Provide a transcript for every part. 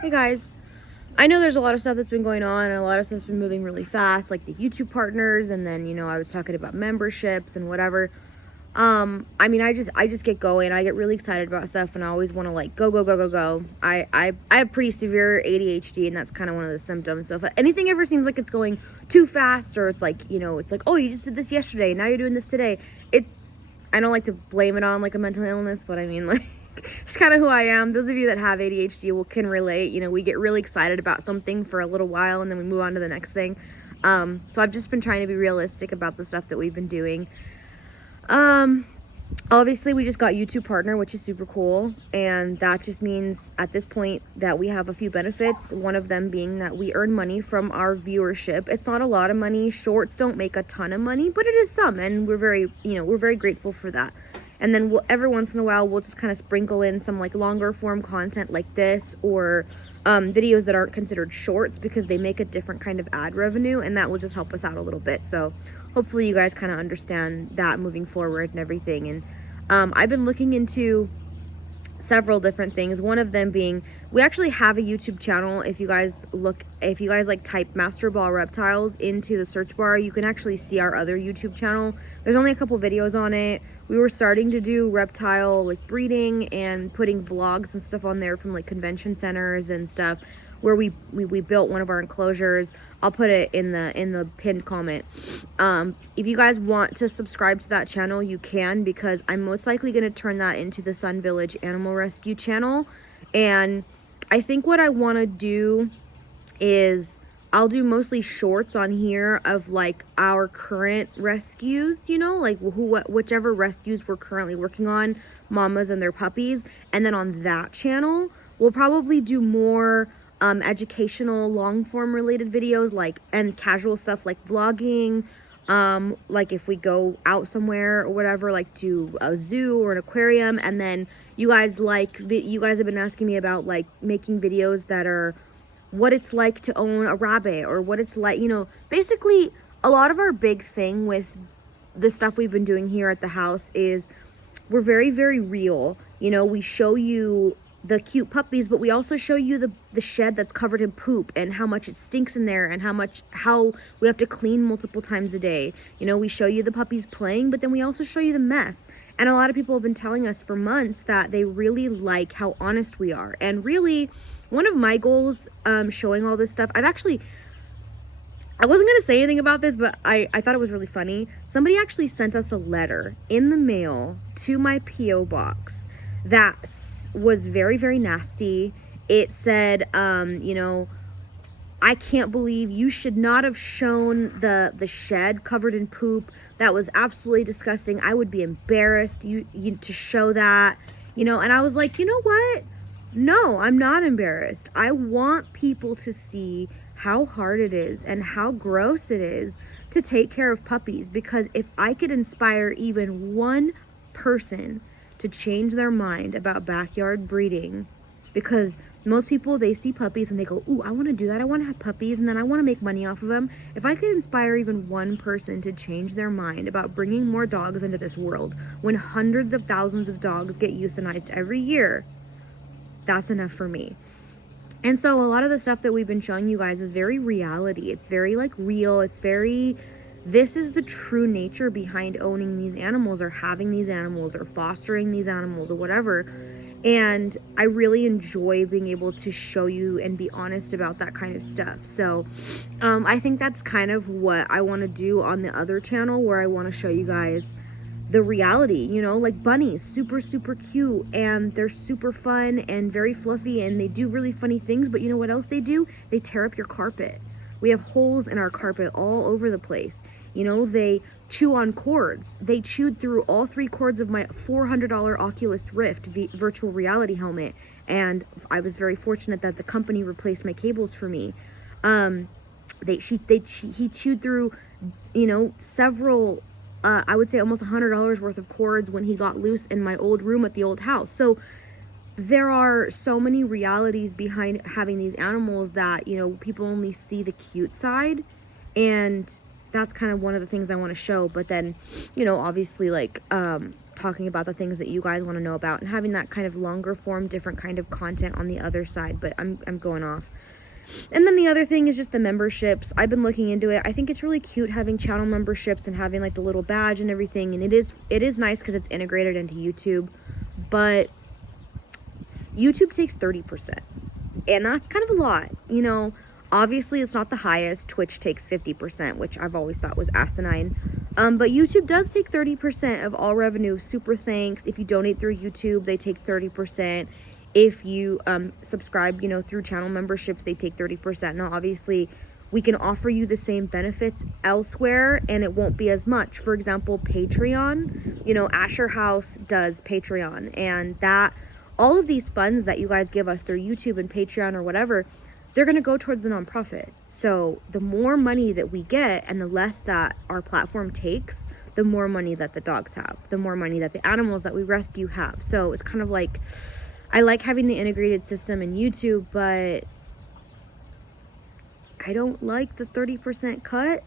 Hey guys, I know there's a lot of stuff that's been going on and a lot of stuff's been moving really fast, like the YouTube partners, and then, I was talking about memberships and whatever. I mean, I just get going. I get really excited about stuff and I always want to like go, go, go, go, go. I have pretty severe ADHD and that's kind of one of the symptoms. So if anything ever seems like it's going too fast or it's like, it's like, oh, you just did this yesterday, now you're doing this today. I don't like to blame it on like a mental illness, but I mean like it's kind of who I am. Those of you that have ADHD can relate. We get really excited about something for a little while and then we move on to the next thing. So I've just been trying to be realistic about the stuff that we've been doing. Obviously we just got YouTube partner, which is super cool, and that just means at this point that we have a few benefits, one of them being that we earn money from our viewership. It's not a lot of money. Shorts don't make a ton of money, but it is some, and we're very grateful for that. And then every once in a while we'll just kind of sprinkle in some like longer form content like this, or videos that aren't considered shorts, because they make a different kind of ad revenue, and that will just help us out a little bit. So hopefully you guys kind of understand that moving forward and everything. And I've been looking into several different things, one of them being we actually have a YouTube channel. If you guys like type Master Ball Reptiles into the search bar, you can actually see our other YouTube channel. There's only a couple videos on it. We were starting to do reptile like breeding and putting vlogs and stuff on there from like convention centers and stuff, where we built one of our enclosures. I'll put it in the pinned comment. If you guys want to subscribe to that channel, you can, because I'm most likely going to turn that into the Sun Village Animal Rescue channel. And I think what I want to do is I'll do mostly shorts on here of like our current rescues, like whichever rescues we're currently working on, mamas and their puppies. And then on that channel, we'll probably do more educational long form related videos, and casual stuff like vlogging, like if we go out somewhere or whatever, like to a zoo or an aquarium. And then you guys have been asking me about like making videos that are what it's like to own a rabbit, or what it's like, basically a lot of our big thing with the stuff we've been doing here at the house is we're very, very real. We show you the cute puppies, but we also show you the shed that's covered in poop and how much it stinks in there and how we have to clean multiple times a day. We show you the puppies playing, but then we also show you the mess. And a lot of people have been telling us for months that they really like how honest we are. And really, one of my goals, showing all this stuff, I wasn't going to say anything about this, but I thought it was really funny. Somebody actually sent us a letter in the mail to my P.O. box that was very, very nasty. It said, I can't believe you should not have shown the shed covered in poop. That was absolutely disgusting. I would be embarrassed you to show that, and I was like, you know what? No, I'm not embarrassed. I want people to see how hard it is and how gross it is to take care of puppies, because if I could inspire even one person to change their mind about backyard breeding, because most people, they see puppies and they go, ooh, I want to do that. I want to have puppies and then I want to make money off of them. If I could inspire even one person to change their mind about bringing more dogs into this world, when hundreds of thousands of dogs get euthanized every year, that's enough for me. And so a lot of the stuff that we've been showing you guys is very reality. It's very like real. This is the true nature behind owning these animals, or having these animals, or fostering these animals, or whatever. And I really enjoy being able to show you and be honest about that kind of stuff. So I think that's kind of what I want to do on the other channel, where I want to show you guys the reality, like bunnies, super, super cute, and they're super fun and very fluffy, and they do really funny things. But you know what else they do? They tear up your carpet. We have holes in our carpet all over the place. They chew on cords. They chewed through all 3 cords of my $400 Oculus Rift virtual reality helmet, and I was very fortunate that the company replaced my cables for me. He chewed through, several, I would say almost $100 worth of cords when he got loose in my old room at the old house. So there are so many realities behind having these animals that, people only see the cute side, and that's kind of one of the things I want to show. But then, obviously, like, talking about the things that you guys want to know about and having that kind of longer form, different kind of content on the other side. But I'm going off. And then the other thing is just the memberships. I've been looking into it. I think it's really cute having channel memberships and having like the little badge and everything. And it is nice because it's integrated into YouTube. But YouTube takes 30%. And that's kind of a lot, you know. Obviously, it's not the highest. Twitch takes 50%, which I've always thought was asinine. But YouTube does take 30% of all revenue. Super thanks. If you donate through YouTube, they take 30%. If you subscribe, you know, through channel memberships, they take 30%. Now, obviously, we can offer you the same benefits elsewhere, and it won't be as much. For example, Patreon. You know, Asher House does Patreon, and that all of these funds that you guys give us through YouTube and Patreon or whatever, they're going to go towards the nonprofit. So the more money that we get and the less that our platform takes, the more money that the dogs have, the more money that the animals that we rescue have. So it's kind of like, I like having the integrated system in YouTube, but I don't like the 30% cut.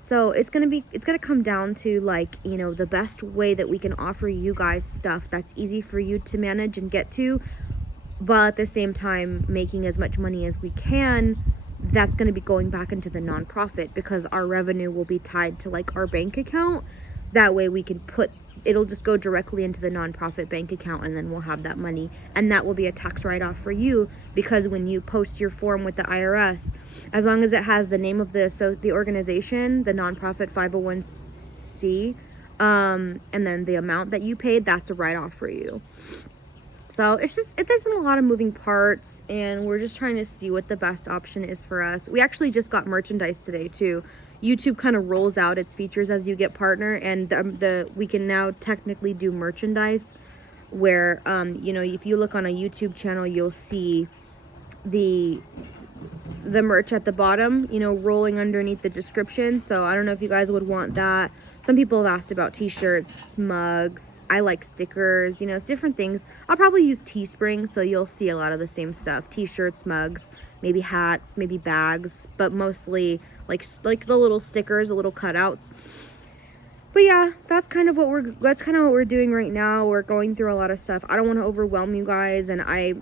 So it's going to come down to, like, you know, the best way that we can offer you guys stuff that's easy for you to manage and get to, but at the same time making as much money as we can. That's going to be going back into the nonprofit because our revenue will be tied to like our bank account. That way we can it'll just go directly into the nonprofit bank account, and then we'll have that money, and that will be a tax write-off for you, because when you post your form with the IRS, as long as it has the name of the organization, the nonprofit 501c, and then the amount that you paid, that's a write-off for you. So it's just, there's been a lot of moving parts, and we're just trying to see what the best option is for us. We actually just got merchandise today too. YouTube kind of rolls out its features as you get partner, and we can now technically do merchandise where, you know, if you look on a YouTube channel, you'll see the merch at the bottom, you know, rolling underneath the description. So I don't know if you guys would want that. Some people have asked about t-shirts, mugs. I like stickers, you know, it's different things. I'll probably use Teespring, so you'll see a lot of the same stuff. T-shirts, mugs, maybe hats, maybe bags, but mostly like the little stickers, the little cutouts. But yeah, that's kind of what we're doing right now. We're going through a lot of stuff. I don't want to overwhelm you guys, and I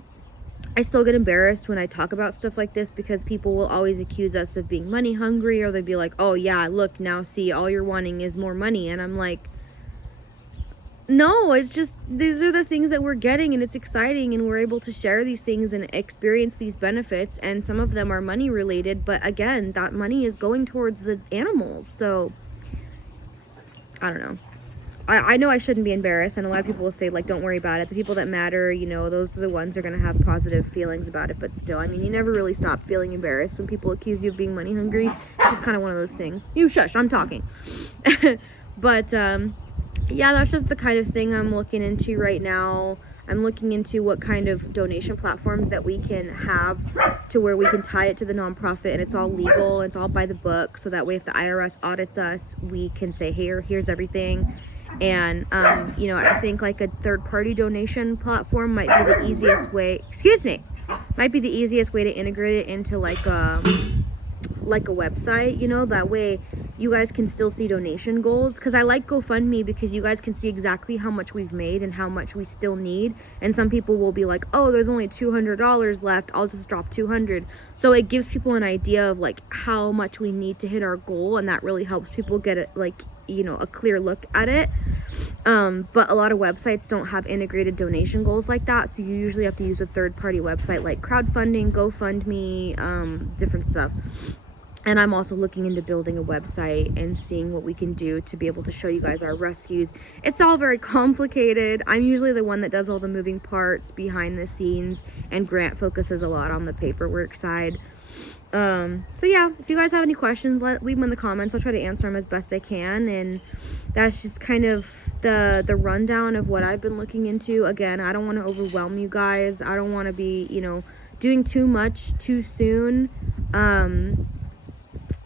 still get embarrassed when I talk about stuff like this, because people will always accuse us of being money hungry, or they'd be like, oh yeah, look, now see, all you're wanting is more money. And I'm like, no, it's just, these are the things that we're getting, and it's exciting, and we're able to share these things and experience these benefits, and some of them are money related, but again, that money is going towards the animals. So I don't know. I know I shouldn't be embarrassed, and a lot of people will say, like, don't worry about it. The people that matter, you know, those are the ones who are going to have positive feelings about it. But still, I mean, you never really stop feeling embarrassed when people accuse you of being money hungry. It's just kind of one of those things. You shush, I'm talking. But yeah, that's just the kind of thing I'm looking into right now. I'm looking into what kind of donation platforms that we can have to where we can tie it to the nonprofit, and it's all legal, it's all by the book, so that way if the IRS audits us, we can say, hey, here's everything. And you know, I think like a third-party donation platform might be the easiest way, might be the easiest way to integrate it into like a website, you know, that way you guys can still see donation goals. Because I like GoFundMe, because you guys can see exactly how much we've made and how much we still need. And some people will be like, oh, there's only $200 left, I'll just drop 200. So it gives people an idea of like how much we need to hit our goal, and that really helps people get it, like, you know, a clear look at it. But a lot of websites don't have integrated donation goals like that, so you usually have to use a third-party website like crowdfunding, GoFundMe, different stuff. And I'm also looking into building a website and seeing what we can do to be able to show you guys our rescues. It's all very complicated. I'm usually the one that does all the moving parts behind the scenes, and Grant focuses a lot on the paperwork side. So yeah, if you guys have any questions, leave them in the comments. I'll try to answer them as best I can. And that's just kind of the rundown of what I've been looking into. Again, I don't want to overwhelm you guys. I don't want to be, you know, doing too much too soon.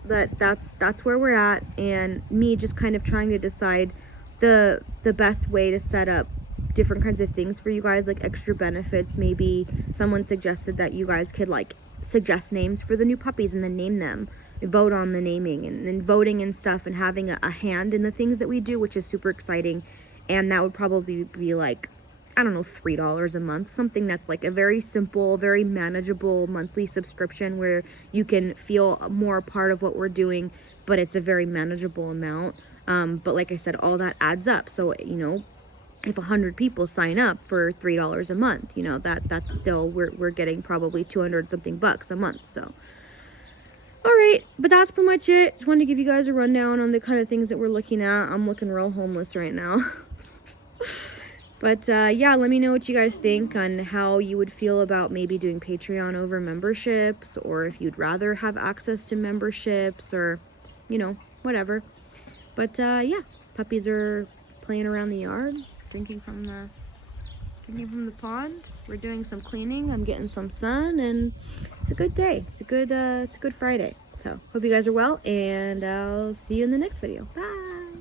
But that's where we're at, and me just kind of trying to decide the best way to set up different kinds of things for you guys, like extra benefits. Maybe someone suggested that you guys could like suggest names for the new puppies and then name them, vote on the naming, and then voting and stuff, and having a hand in the things that we do, which is super exciting. and that would probably be like, I don't know, $3 a month, something that's like a very simple, very manageable monthly subscription where you can feel more a part of what we're doing, but it's a very manageable amount. But like I said, all that adds up. So, you know, if 100 people sign up for $3 a month, you know, that's still, we're getting probably 200 something bucks a month. So, all right, but that's pretty much it. Just wanted to give you guys a rundown on the kind of things that we're looking at. I'm looking real homeless right now. But yeah, let me know what you guys think on how you would feel about maybe doing Patreon over memberships, or if you'd rather have access to memberships, or, you know, whatever. But yeah, puppies are playing around the yard, drinking from the pond. We're doing some cleaning. I'm getting some sun, and it's a good day. It's a good Friday. So hope you guys are well, and I'll see you in the next video. Bye.